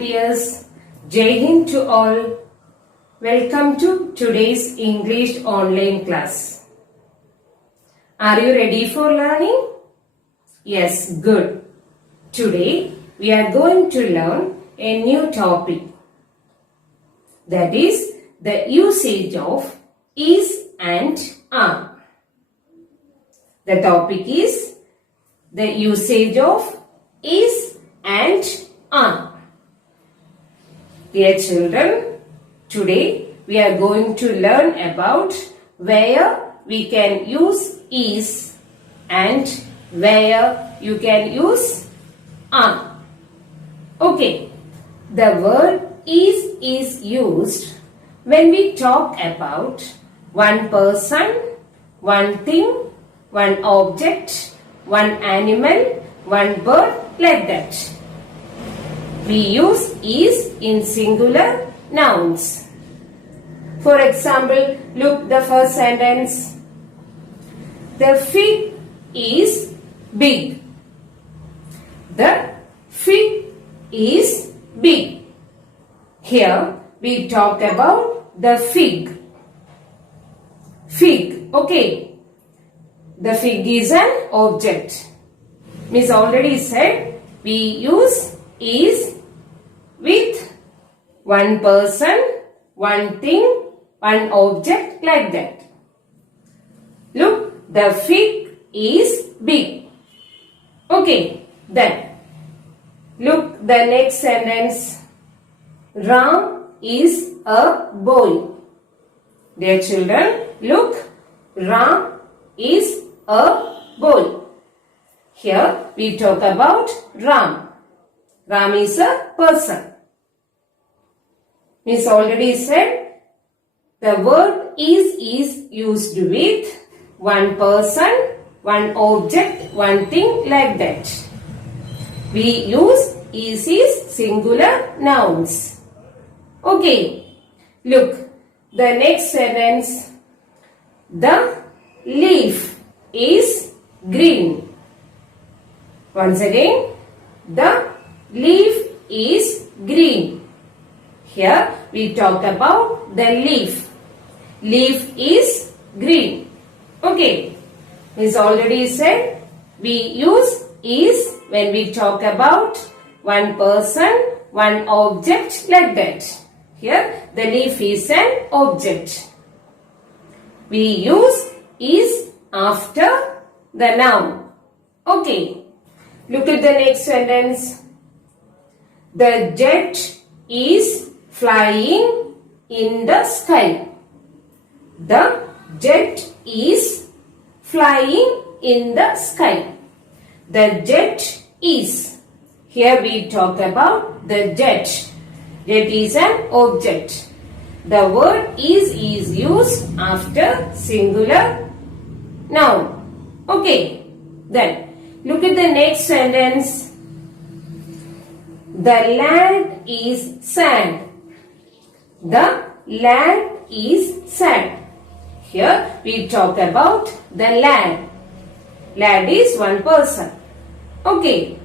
dears. Jai Hind to all. Welcome to today's English online class. Are you ready for learning? Yes, good. Today we are going to learn a new topic. That is the usage of is and are. The topic is the usage of is and are. Dear children, today we are going to learn about where we can use is and where you can use are. Okay, the word is used when we talk about one person, one thing, one object, one animal, one bird, like that. We use is in singular nouns. For example, look the first sentence. The fig is big. The fig is big. Here we talk about the fig. Fig, okay. The fig is an object. Miss already said we use is with one person, one thing, one object, like that. Look, the fig is big. Okay, then look the next sentence. Ram is a boy. Dear children, look, Ram is a boy. Here we talk about Ram. Ram is a person. Miss already said the word is used with one person, one object, one thing, like that. We use is singular nouns. Okay, look the next sentence. The leaf is green. Once again, the leaf is green. Here we talk about the leaf. Leaf is green. Okay, is already said we use is when we talk about one person, one object, like that. Here the leaf is an object. We use is after the noun. Okay, look at the next sentence. The jet is flying in the sky. The jet is flying in the sky. The jet is. Here we talk about the jet. Jet is an object. The word is used after singular noun. Okay, then look at the next sentence. The land is sad. The land is sad. Here we talk about the lad. Lad is one person. Okay.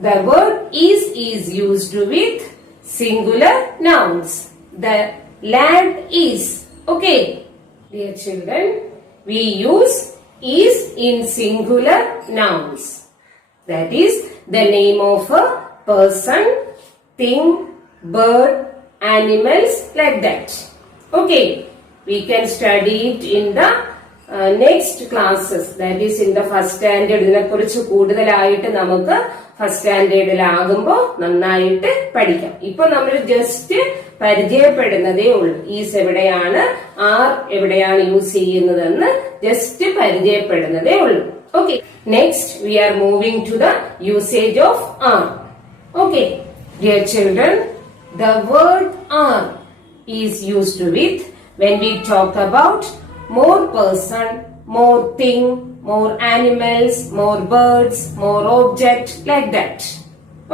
The word is used with singular nouns. The lad is. Okay. Dear children, we use is in singular nouns. That is the name of a person, thing, bird, animals, like that. Okay. We can study it in the next classes. That is in the first standard. ഇതിനെക്കുറിച്ച് കൂടുതലായിട്ട് നമുക്ക് first സ്റ്റാൻഡേർഡിലാകുമ്പോൾ നന്നായിട്ട് പഠിക്കാം. ഇപ്പൊ നമ്മൾ just പരിചയപ്പെടുന്നതേ ഉള്ളൂ. Is എവിടെയാണ്, ആർ എവിടെയാണ് യൂസ് ചെയ്യുന്നതെന്ന് ജസ്റ്റ് പരിചയപ്പെടുന്നതേ ഉള്ളൂ. Okay, next we are moving to the usage of are. Okay, dear children, the word are is used with when we talk about more person, more thing, more animals, more birds, more object, like that.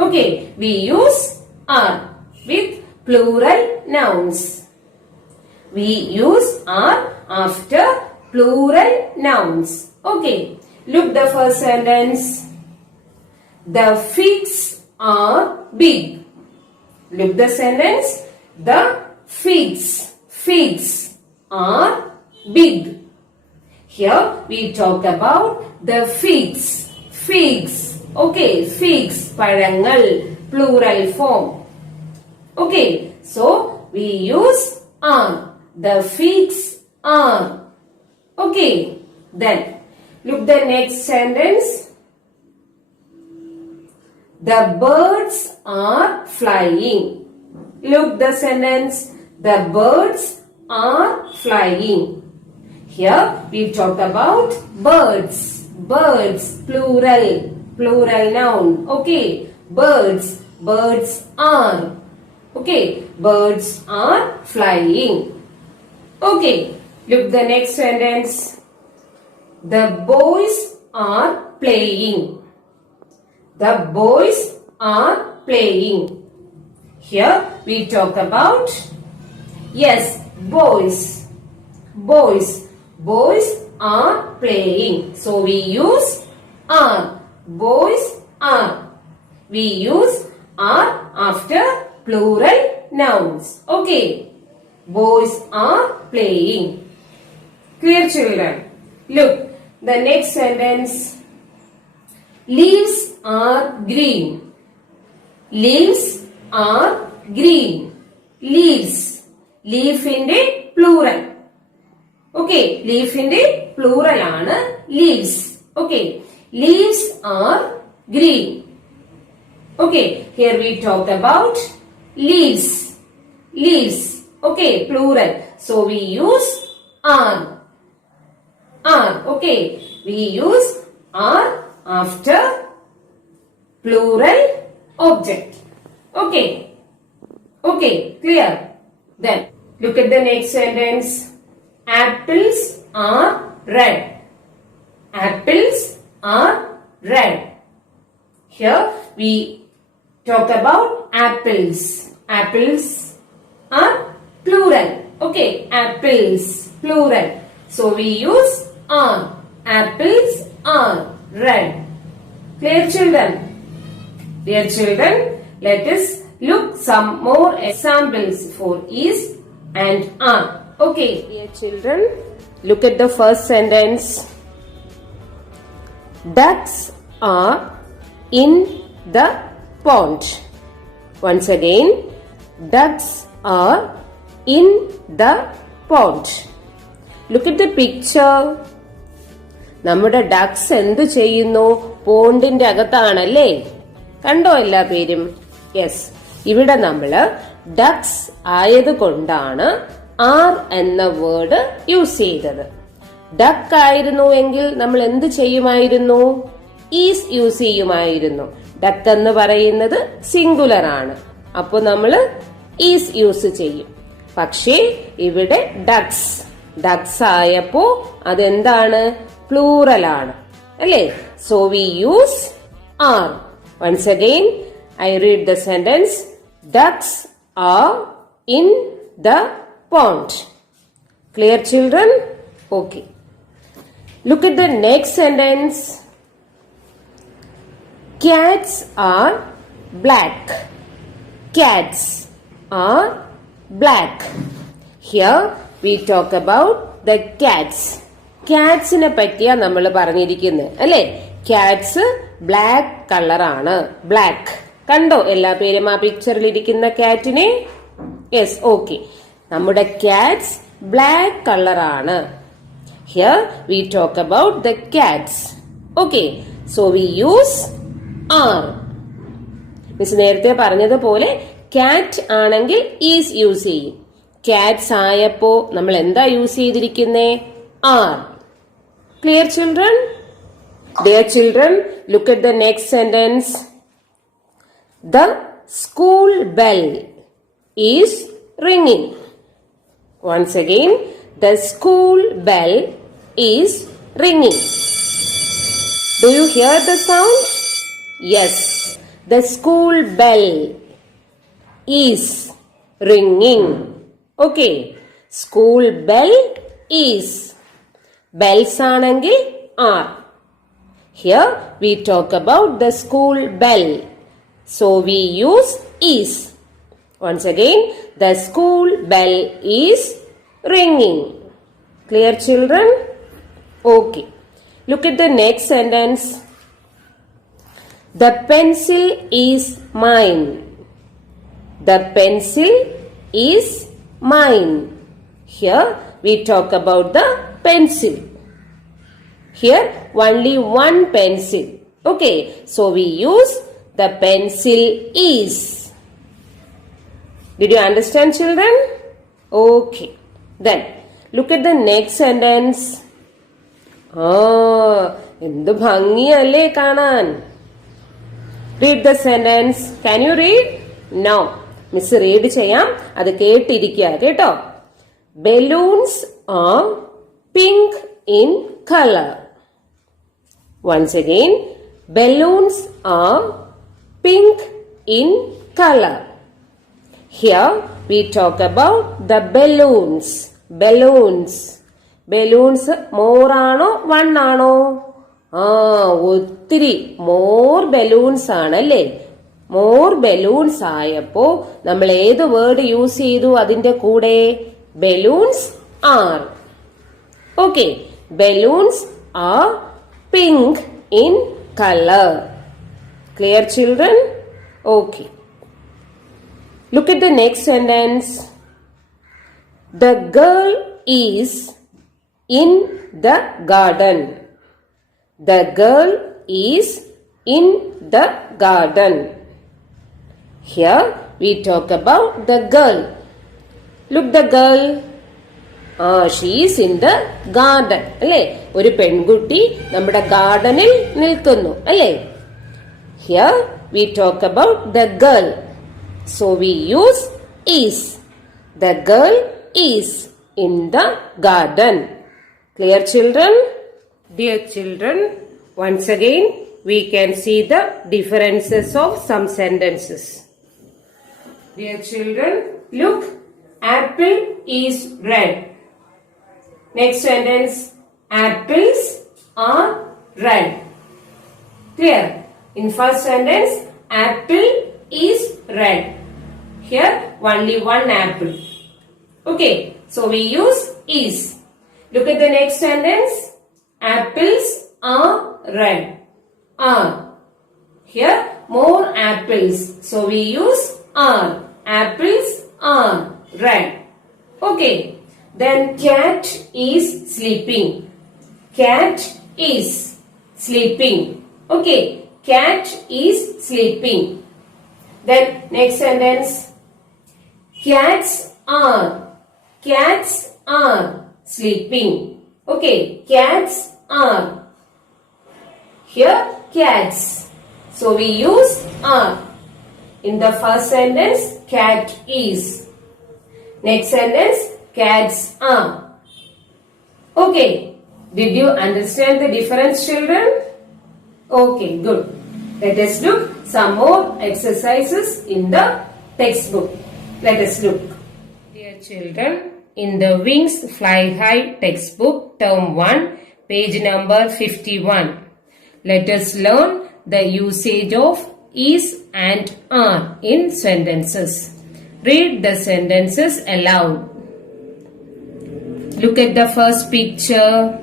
Okay, we use are with plural nouns. We use are after plural nouns. Okay, look the first sentence. The figs are big. Look the sentence. The figs are big. Here we talk about the figs. Okay, figs, parangal, plural form. Okay, so we use are. The figs are. Okay, then look the next sentence. The birds are flying. Look the sentence. The birds are flying. Here we talk about birds. Plural noun. Okay, birds are. Okay, birds are flying. Okay, look the next sentence. The boys are playing. The boys are playing. Here we talk about, yes, boys. Boys are playing. So we use are. Boys are. We use are after plural nouns. Okay. Boys are playing. Clear, children? Look, the next sentence. Leaves are green. Leaves are green. Leaves. Leaf inde plural. Okay, leaf inde plural aanu leaves. Okay, leaves are green. Okay, here we talk about leaves. Okay, plural. So we use are. Okay, we use are after plural object. Okay, clear? Then look at the next sentence. Apples are red. Apples are red. Here we talk about apples. Apples are plural. Okay, apples, plural. So we use are. Apples are red. Clear, children? Dear children, let us look some more examples for is and are. Okay, dear children, look at the first sentence. Ducks are in the pond. Once again, ducks are in the pond. Look at the picture. നമ്മുടെ ducts എന്ത് ചെയ്യുന്നു? പോണ്ടിന്റെ അകത്താണല്ലേ? കണ്ടോ എല്ലാ പേരും? Yes, ഇവിടെ നമ്മള് ducts ആയതുകൊണ്ടാണ് R എന്ന വേർഡ് യൂസ് ചെയ്തത്. ഡക്ക് ആയിരുന്നു എങ്കിൽ നമ്മൾ എന്ത് ചെയ്യുമായിരുന്നു? ഈസ് യൂസ് ചെയ്യുമായിരുന്നു. ഡക്ക് എന്ന് പറയുന്നത് സിംഗുലർ ആണ്, അപ്പൊ നമ്മള് ഈസ് യൂസ് ചെയ്യും. പക്ഷേ ഇവിടെ ഡക്സ് ആയപ്പോ അതെന്താണ്? പ്ലൂറൽ ആണ് അല്ലേ? So we use are. Once again I read the sentence. Ducks are in the pond. Clear, children? Okay. Look at the next sentence. Cats are black. Cats are black. Here we talk about the cats. Cats നെ പറ്റിയാ നമ്മൾ പറഞ്ഞിരിക്കുന്നത് അല്ലേ? Cats black colour ആണ്. Black കണ്ടോ എല്ലാ പേരും ആ പിക്ചറിൽ ഇരിക്കുന്ന കാറ്റിനെ? Yes, okay. നമ്മുടെ കാറ്റ്സ് ബ്ലാക്ക് കളർ ആണ്. Here we talk about the cats. Okay, so we use are. Miss നേരത്തെ പറഞ്ഞതുപോലെ കാറ്റ് ആണെങ്കിൽ ഈസ് യൂസ് ചെയ്യും. കാറ്റ്സ് ആയപ്പോ നമ്മൾ എന്താ യൂസ് ചെയ്തിരിക്കുന്നേ? R. Clear, children? Dear children, look at the next sentence. The school bell is ringing. Once again, the school bell is ringing. Do you hear the sound? Yes, the school bell is ringing. Okay, school bell is. Bells aanengil are. Here we talk about the school bell. So we use is. Once again, the school bell is ringing. Clear, children? Okay. Look at the next sentence. The pencil is mine. The pencil is mine. Here we talk about the pencil. Here only one pencil. Okay, so we use the pencil is. Did you understand, children? Okay. Then look at the next sentence. എന്ത് ഭംഗിയല്ലേ കാണാൻ. Read the sentence. Can you read? No. Miss read ചെയ്യാം. അത് കേട്ടിരിക്കുക കേട്ടോ. Balloons are pink in color. Once again, balloons are pink in color. Here we talk about the balloons. Balloons. Balloons more ആണോ one ആണോ? ഒത്തിരി more balloons ആണല്ലേ. more balloons ആയപ്പോ നമ്മൾ ഏത് വേർഡ് യൂസ് ചെയ്തു അതിന്റെ കൂടെ? balloons are. Okay, balloons are pink in color. Clear, children? Okay. Look at the next sentence. The girl is in the garden. The girl is in the garden. Here we talk about the girl. Look, the girl. She is in the garden. അല്ലേ? ഒരു പെൺകുട്ടി നമ്മുടെ ഗാർഡനിൽ നിൽക്കുന്നു അല്ലേ? Here we talk about the girl. So we use is. The girl is in the garden. Clear, children? Dear children, once again we can see the differences of some sentences. Dear children, look, apple is red. Next sentence, apples are red. Clear? In first sentence, apple is red. Here only one apple. Okay, so we use is. Look at the next sentence. Apples are red. Are. Here more apples. So we use are. Apples are red. Okay. Then cat is sleeping. Cat is sleeping. Okay. Cat is sleeping. Then next sentence. Cats are. Cats are sleeping. Okay. Cats are. Here cats. So we use are. In the first sentence, cat is. Next sentence, cats are. Okay. Did you understand the difference, children? Okay, good. Let us look some more exercises in the textbook. Let us look. Dear children, in the Wings Fly High textbook, term 1, page number 51. Let us learn the usage of is and are in sentences. Read the sentences aloud. Look at the first picture.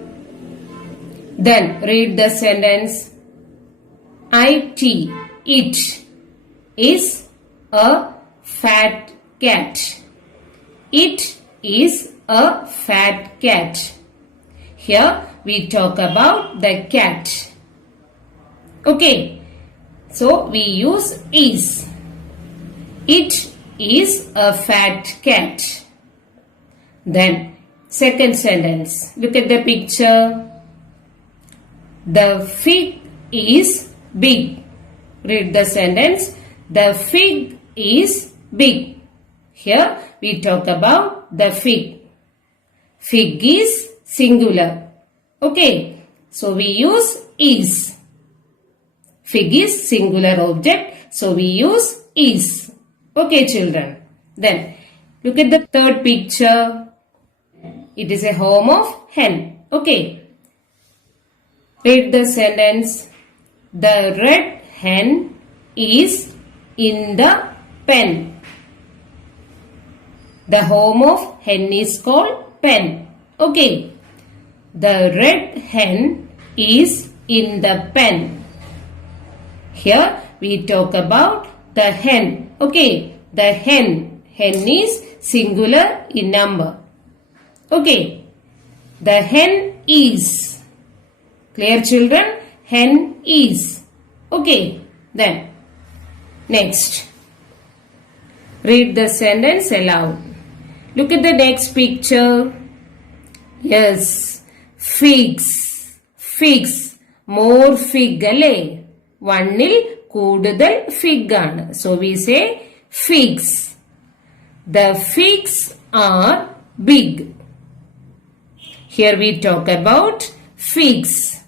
Then read the sentence. It is a fat cat. It is a fat cat. Here we talk about the cat. Okay, so we use is. It is a fat cat. Then second sentence. Look at the picture. The fig is big. Read the sentence. The fig is big. Here we talk about the fig. Fig is singular. Okay, so we use is. Fig is singular object, so we use is. Okay, children. Then look at the third picture. It is a home of hen. Okay. Read the sentence. The red hen is in the pen. The home of hen is called pen. Okay. The red hen is in the pen. Here we talk about the hen. Okay. The hen. Hen is singular in number. Okay. The hen is. Clear, children? Hen is. Okay. Then next. Read the sentence aloud. Look at the next picture. Yes. Figs. Figs. More fig alle. Vannil koodudal fig aanu. So we say figs. The figs are big. Here we talk about figs.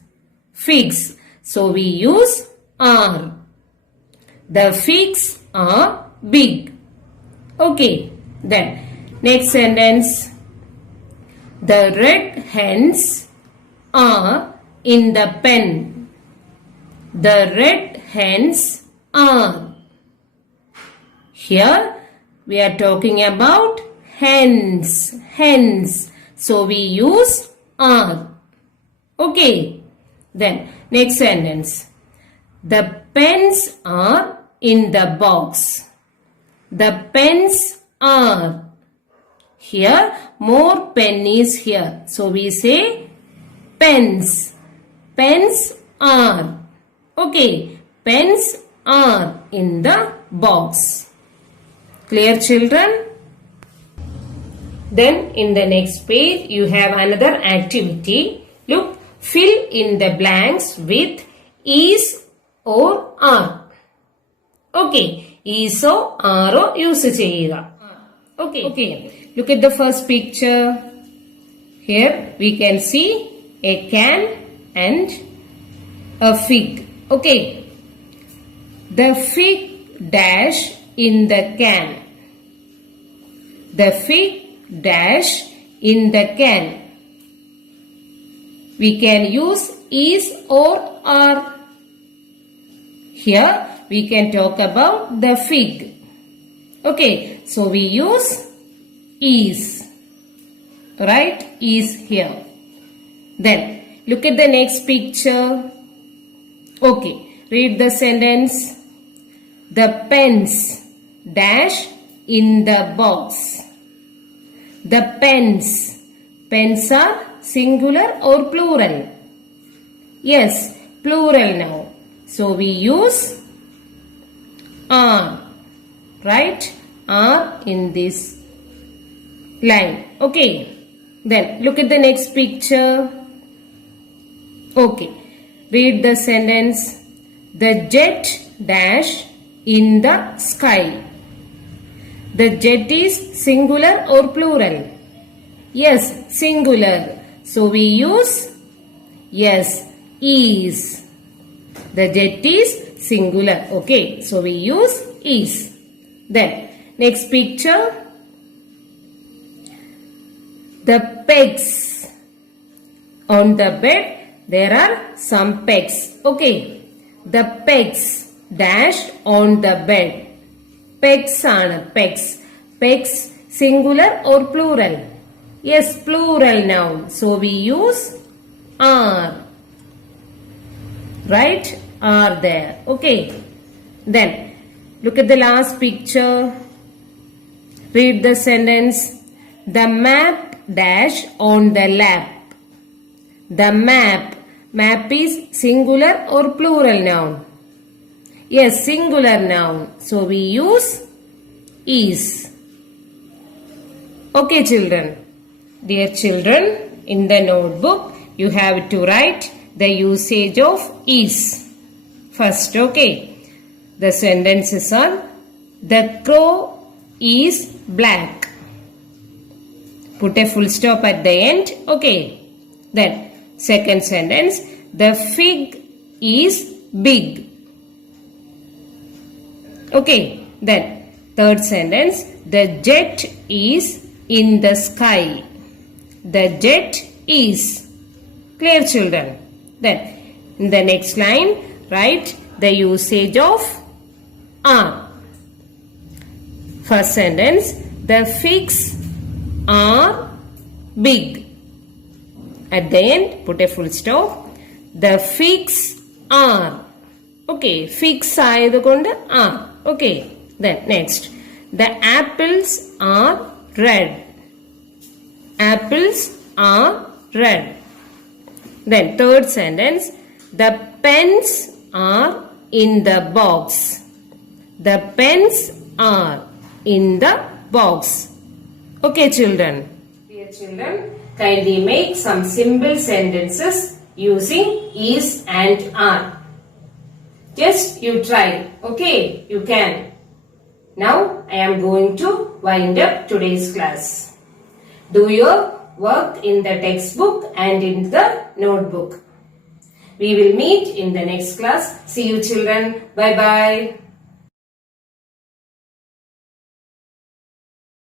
Figs. So we use are. The figs are big. Okay. Then next sentence. The red hens are in the pen. The red hens are. Here we are talking about hens. Hens. So we use are. Okay. Then next sentence. The pens are in the box. The pens are. Here more pen is here. So we say pens. Pens are. Okay. Pens are in the box. Clear, children? Then in the next page you have another activity. Look, fill in the blanks with is or are. Okay. Is or are or use cheyuka. Okay. Okay. Look at the first picture. Here we can see a can and a fig. Okay. The fig dash in the can. The fig dash in the can. We can use is or are. Here we can talk about the fig. Okay, so we use is. Right? Is here. Then look at the next picture. Okay, read the sentence. The pens dash in the box. The pens. Pens are singular or plural? Yes, plural now. So we use are. Right? Are in this line. Okay. Then look at the next picture. Okay. Read the sentence. The jet dash in the sky. The jet is singular or plural? Yes, singular. So we use yes, is. The jet is singular. Okay, so we use is. Then next picture. The pegs. On the bed there are some pegs. Okay. The pegs dash on the bed. Pegs are pegs. Pegs singular or plural? Yes, plural noun. So we use are. Right? Are there. Okay. Then look at the last picture. Read the sentence. The map dash on the lap. The map. Map is singular or plural noun? Yes, singular noun. So we use is. Okay, children. Dear children, in the notebook you have to write the usage of is. First, okay. The sentences are the crow is black. Put a full stop at the end. Okay. Then second sentence, the fig is big. Okay. Then third sentence, the jet is in the sky. The jet is. Clear, children? Then in the next line, write the usage of are. First sentence, The figs are big. At the end, put a full stop. The figs are. Okay, figs aayathukondu are. Okay, then next. The apples are red. Apples are red. Then third sentence. The pens are in the box. The pens are in the box. Okay, children. Dear children, kindly make some simple sentences using is and are. Just you try. Okay, you can. Now I am going to wind up today's class. Do your work in the textbook and in the notebook. We will meet in the next class. See you children. Bye bye.